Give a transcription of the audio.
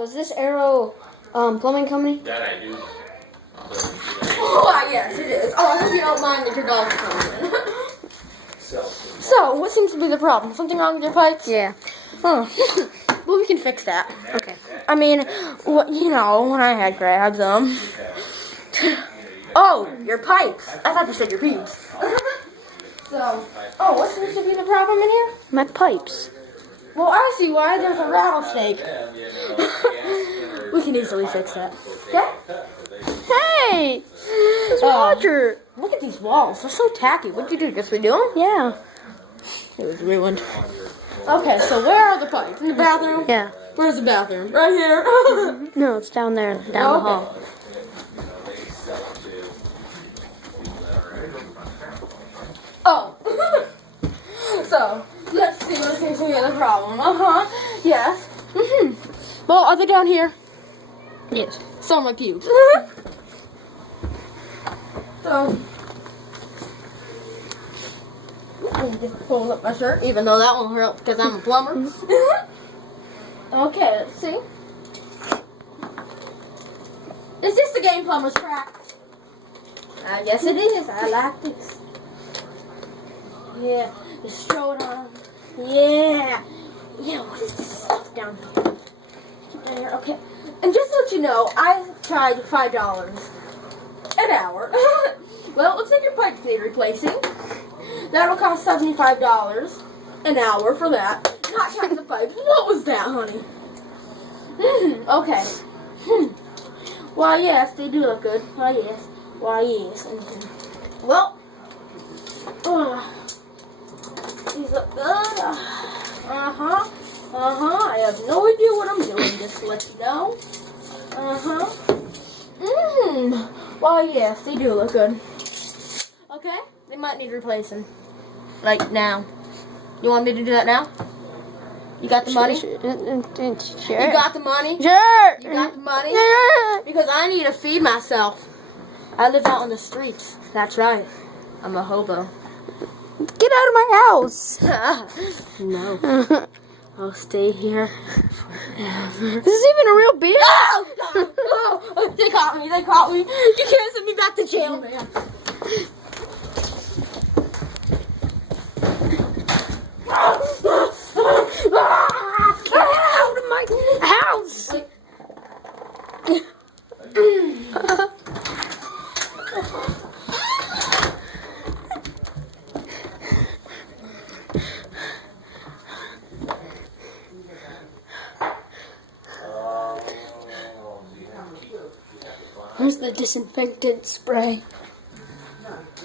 So, is this Arrow plumbing company? That I do. Oh, yes, it is. Oh, I hope you don't mind that your dog's coming in. So, what seems to be the problem? Something wrong with your pipes? Yeah. Oh. Well, we can fix that. Okay. I mean, when I had grabbed them. Oh, your pipes. I thought you said your peeps. So, what seems to be the problem in here? My pipes. Well, I see why. There's a rattlesnake. We can easily fix that. Okay? Hey! It's Roger. Look at these walls. They're so tacky. What'd you do? Just redo them? Yeah. It was ruined. Okay, so where are the pipes? In the bathroom? Yeah. Where's the bathroom? Right here. No, it's down there, down the hall. Oh. So, let's see what seems to be the problem. Yes. Well, are they down here? Yes. So are my pubes. So, I'm just pulling up my shirt, even though that won't hurt because I'm a plumber. Okay, let's see. Is this the game plumber's crack? I guess it is. I like this. Yeah, just throw it on. Yeah. Yeah, what is this stuff down here? Keep down here. Okay. And just to let you know, I tried $5 an hour. Well, it looks like your pipes need replacing. That'll cost $75 an hour for that. Not counting the pipes. What was that, honey? Okay. Why, yes, they do look good. Why, yes. Why, yes. Well, these look good. I have no idea what I'm doing, just to let you know. Why, yes, they do look good. Okay, they might need replacing. Like now. You want me to do that now? You got the money? Sure. You got the money? Sure. You got the money? Sure. Because I need to feed myself. I live out on the streets. That's right. I'm a hobo. Get out of my house. No. I'll stay here. This is even a real beer. Oh, they caught me. They caught me. You can't send me back to jail, man. Get out of my house. Where's the disinfectant spray?